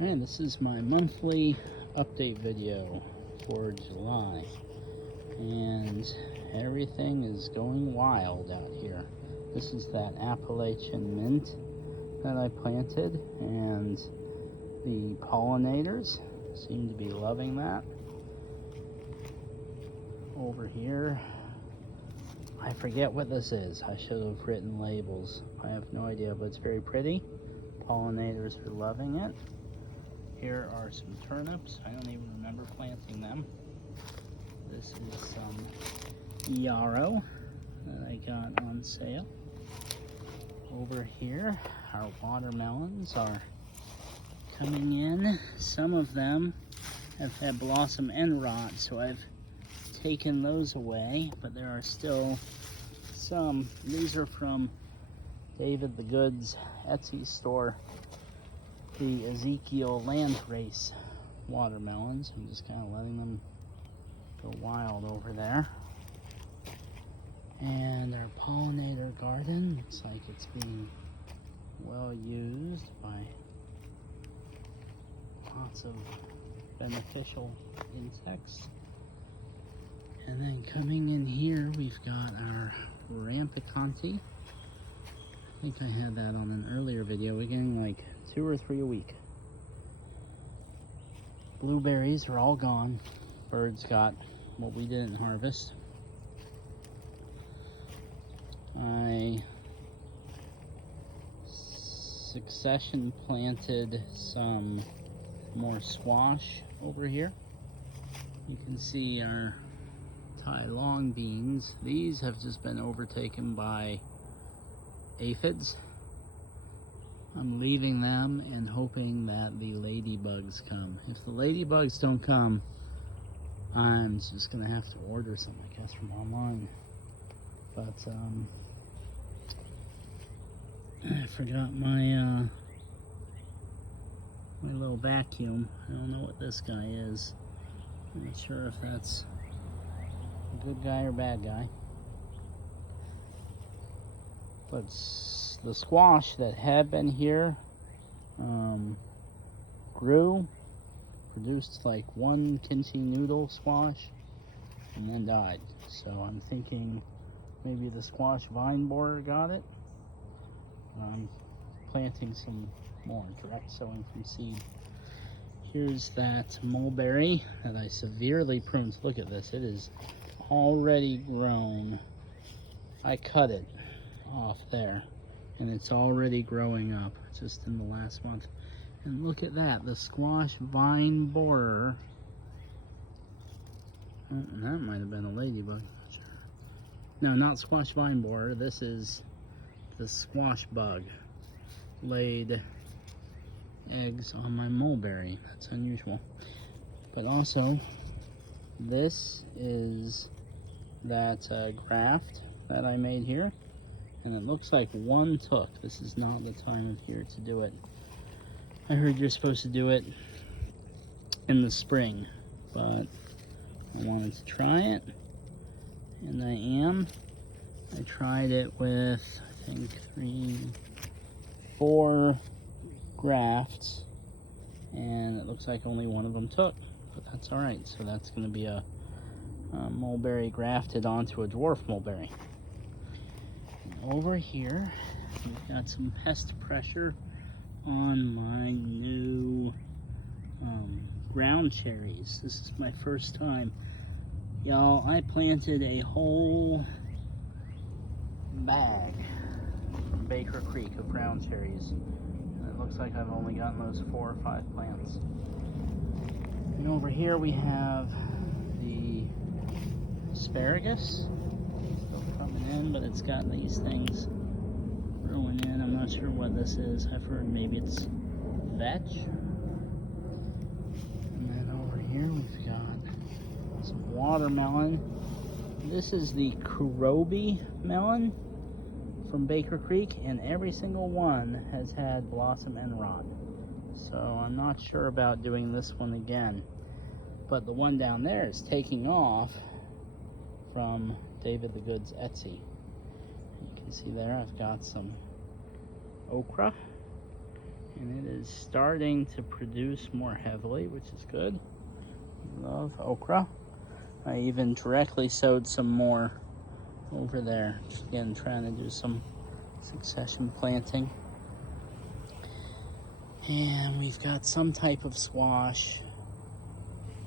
And this is my monthly update video for July, and everything is going wild out here. This is that Appalachian mint that I planted, and the pollinators seem to be loving that. Over here, I forget what this is. I should have written labels. I have no idea, but it's very pretty. Pollinators are loving it. Here are some turnips. I don't even remember planting them. This is some yarrow that I got on sale. Over here, our watermelons are coming in. Some of them have had blossom and rot, so I've taken those away, but there are still some. These are from David the Good's Etsy store, the Ezekiel Land Race watermelons. I'm just kind of letting them go wild over there. And our pollinator garden looks like it's being well used by lots of beneficial insects. And then coming in here, we've got our Rampicante. I think I had that on an earlier video. We're getting like 2 or 3 a week. Blueberries are all gone. Birds got what we didn't harvest. I succession planted some more squash over here. You can see our Thai long beans. These have just been overtaken by aphids. I'm leaving them and hoping that the ladybugs come. If the ladybugs don't come, I'm just gonna have to order some, I guess, from online. But I forgot my my little vacuum. I don't know what this guy is. I'm not sure if that's a good guy or bad guy. But the squash that had been here grew, produced like one kimchi noodle squash, and then died. So I'm thinking maybe the squash vine borer got it. I'm planting some more, direct sowing from seed. Here's that mulberry that I severely pruned. Look at this, it is already grown. I cut it off there, and it's already growing up just in the last month. And look at that, the squash vine borer. Oh, that might have been a ladybug. No, not squash vine borer. This is the squash bug. Laid eggs on my mulberry. That's unusual. But also, this is that graft that I made here, and it looks like one took. This is not the time of year to do it. I heard you're supposed to do it in the spring, but I wanted to try it, and I am. I tried it with, I think, 3, 4 grafts, and it looks like only one of them took, but that's all right. So that's going to be a mulberry grafted onto a dwarf mulberry. And over here, we've got some pest pressure on my new ground cherries. This is my first time. Y'all, I planted a whole bag from Baker Creek of ground cherries, and it looks like I've only gotten those 4 or 5 plants. And over here we have the asparagus still coming in, but it's got these things growing in. I'm not sure what this is. I've heard maybe it's vetch. And then over here we've got some watermelon. This is the Kurobi melon from Baker Creek, and every single one has had blossom and rot. So I'm not sure about doing this one again. But the one down there is taking off from David the Good's Etsy. You can see there I've got some okra And it is starting to produce more heavily, which is good. Love okra. I even directly sowed some more over there. Again, trying to do some succession planting. And we've got some type of squash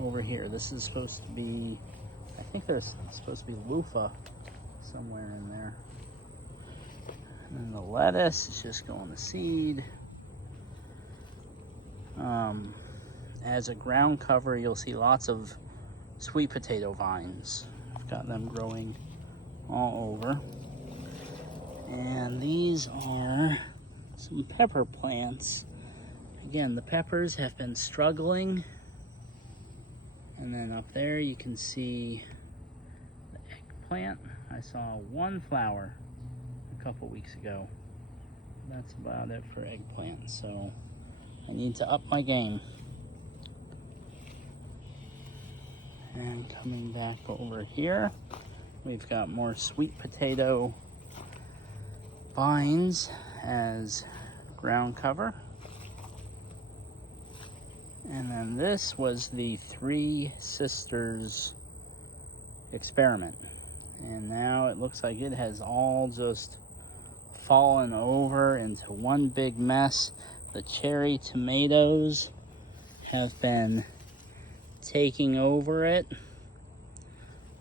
over here. This is supposed to be, I think there's supposed to be loofah somewhere in there. And then the lettuce is just going to seed. As a ground cover, you'll see lots of sweet potato vines. I've got them growing all over. And these are some pepper plants. Again, the peppers have been struggling. And then up there you can see the eggplant. I saw one flower a couple weeks ago. That's about it for eggplant, so I need to up my game. And coming back over here, we've got more sweet potato vines as ground cover. And then this was the Three Sisters experiment. And now it looks like it has all just fallen over into one big mess. The cherry tomatoes have been taking over it.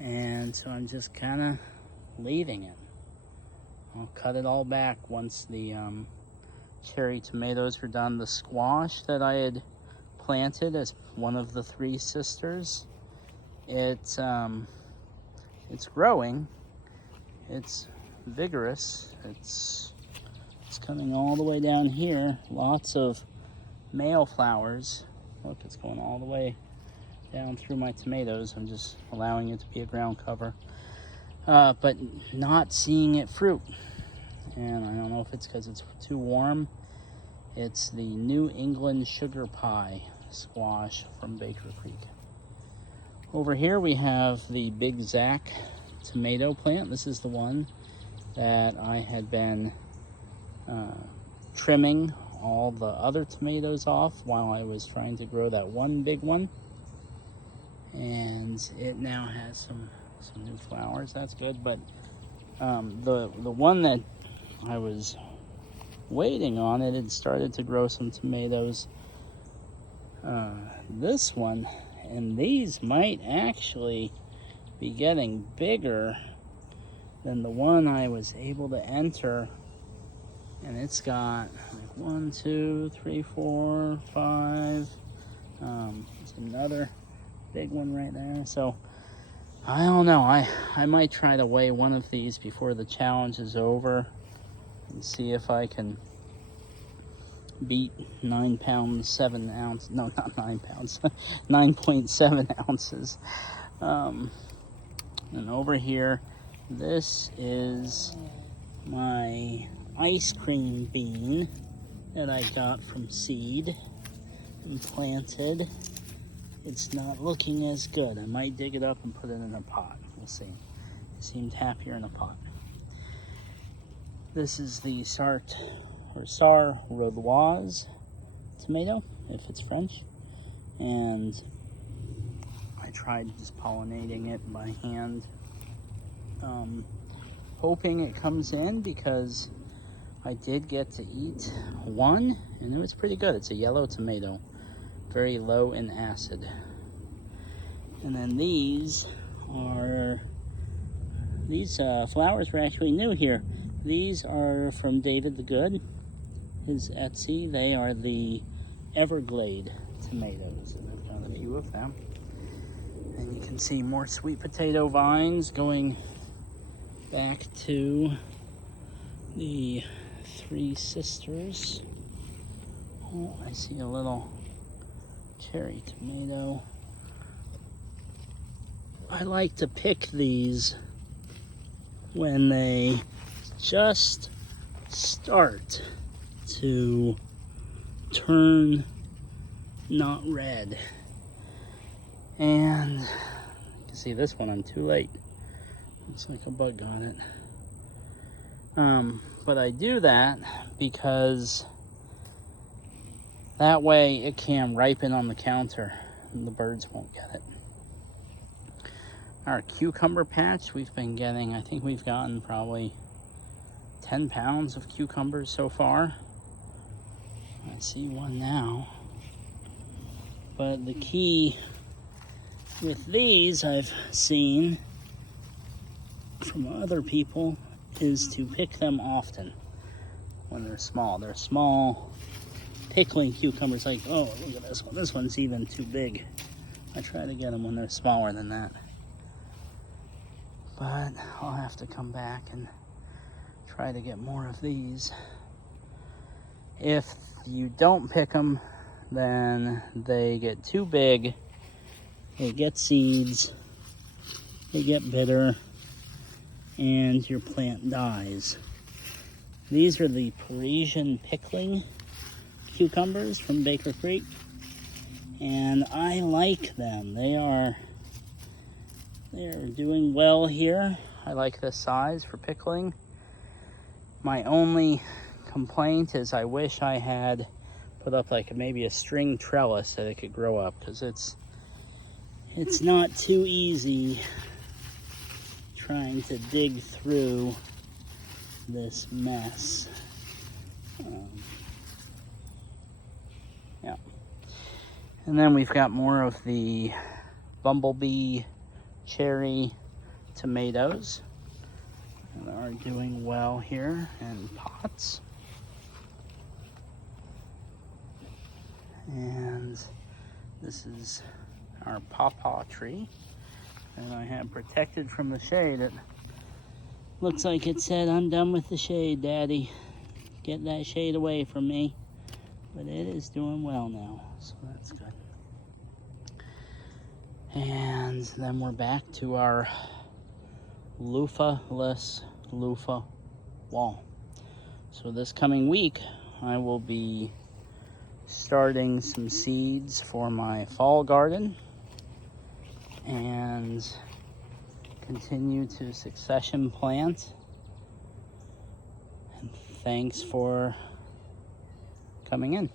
And so I'm just kind of leaving it. I'll cut it all back once the cherry tomatoes are done. The squash that I had planted as one of the Three Sisters, it's growing, it's vigorous, it's coming all the way down here, lots of male flowers. Look, it's going all the way down through my tomatoes. I'm just allowing it to be a ground cover, but not seeing it fruit. And I don't know if it's because it's too warm. It's the New England sugar pie squash from Baker Creek. Over here we have the Big Zack tomato plant. This is the one that I had been trimming all the other tomatoes off while I was trying to grow that one big one. And it now has some new flowers. That's good. But the one that I was waiting on, it had started to grow some tomatoes. This one, and these might actually be getting bigger than the one I was able to enter. And it's got like 1, 2, 3, 4, 5. There's another big one right there. So I don't know. I might try to weigh one of these before the challenge is over and see if I can beat 9 pounds 7 ounces. No, not 9 pounds. 9.7 ounces. And over here, this is my ice cream bean that I got from seed and planted. It's not looking as good. I might dig it up and put it in a pot. We'll see. It seemed happier in a pot. This is the Sarre Rodoise tomato, if it's French. And I tried just pollinating it by hand, hoping it comes in, because I did get to eat one and it was pretty good. It's a yellow tomato, very low in acid. And then these flowers were actually new here. These are from David the Good, his Etsy. They are the Everglade tomatoes, and I've got a few of them. And you can see more sweet potato vines going back to the Three Sisters. Oh, I see a little cherry tomato. I like to pick these when they just start to turn not red. And you can see this one, I'm too late. Looks like a bug got it. But I do that because That way it can ripen on the counter and the birds won't get it. Our cucumber patch, we've been getting, I think we've gotten probably 10 pounds of cucumbers so far. I see one now. But the key with these, I've seen from other people, is to pick them often when they're small. They're small pickling cucumbers, like, oh, look at this one. This one's even too big. I try to get them when they're smaller than that. But I'll have to come back and try to get more of these. If you don't pick them, then they get too big, they get seeds, they get bitter, and your plant dies. These are the Parisian pickling cucumbers from Baker Creek, and I like them. They're doing well here. I like this size for pickling. My only complaint is I wish I had put up like maybe a string trellis that it could grow up, because it's not too easy trying to dig through this mess. Yeah. And then we've got more of the bumblebee cherry tomatoes that are doing well here in pots. And this is our pawpaw tree that I have protected from the shade. It looks like it said, "I'm done with the shade, Daddy. Get that shade away from me." But it is doing well now, so that's good. And then we're back to our loofah-less loofah wall. So this coming week, I will be starting some seeds for my fall garden and continue to succession plant. And thanks for coming in.